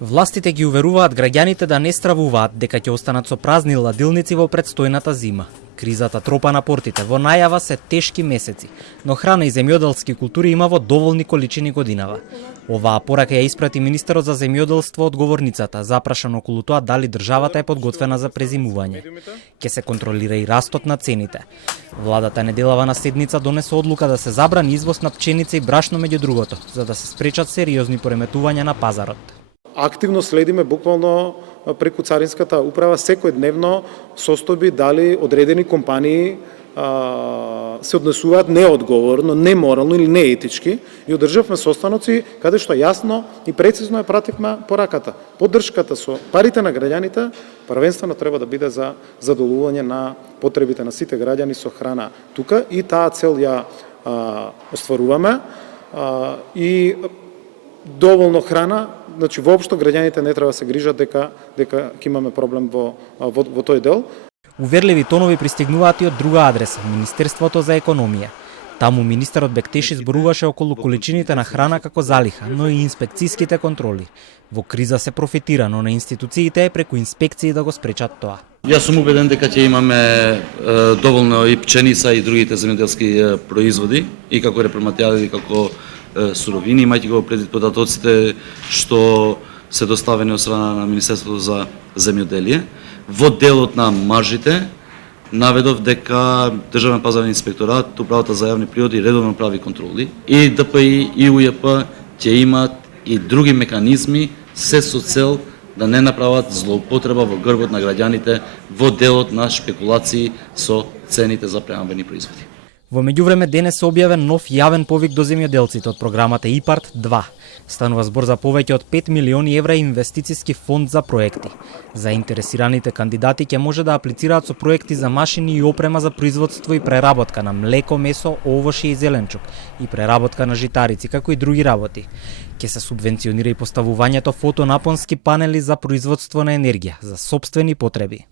Властите ги уверуваат граѓаните да не стравуваат дека ќе останат со празни ладилници во предстојната зима. Кризата тропа на портите, во најава се тешки месеци, но храна и земјоделски култури има во доволни количини годинава. Оваа порака ја испрати министерот за земјоделство од говорницата, запрашан околу тоа дали државата е подготвена за презимување. Ке се контролира и растот на цените. Владата неделава седница донесе одлука да се забрани извоз на пченица и брашно меѓу другото, за да се спречат сериозни пореметувања на пазарот. Активно следиме буквално преку Царинската управа секојдневно состојби дали одредени компании се однесуваат неодговорно, неморално или неетички и одржавме состаноци каде што јасно и прецизно ја пративме пораката. Поддршката со парите на граѓаните првенствено треба да биде за задоволување на потребите на сите граѓани со храна тука и таа цел ја остваруваме и доволно храна, значи воопшто граѓаните не треба да се грижат дека ќе имаме проблем во тој дел. Уверливи тонови пристигнуваат и од друга адреса, Министерството за економија. Таму министерот Бектеши зборуваше околу количините на храна како залиха, но и инспекцијските контроли. Во криза се профитира, но на институциите е преку инспекции да го спречат тоа. Јас сум убеден дека ќе имаме доволно и пченица и другите земјоделски производи, и како репроматијали, и како суровини, имајќи го предвид податоците што се доставени од страна на Министерството за земјоделие. Во делот на маржите наведов дека Државен пазарен инспекторат, Управата за јавни приходи редовно прави контроли и ДПИ и УЈП ќе имат и други механизми се со цел да не направат злоупотреба во грбот на граѓаните во делот на шпекулации со цените за преамбени производи. Во меѓувреме денес се објавен нов јавен повик до земјоделците од програмата ИПАРТ 2. Станува збор за повеќе од 5 милиони евра инвестициски фонд за проекти. Заинтересираните кандидати ќе може да аплицираат со проекти за машини и опрема за производство и преработка на млеко, месо, овошје и зеленчук и преработка на житарици, како и други работи. Ќе се субвенционира и поставувањето фотонапонски панели за производство на енергија за сопствени потреби.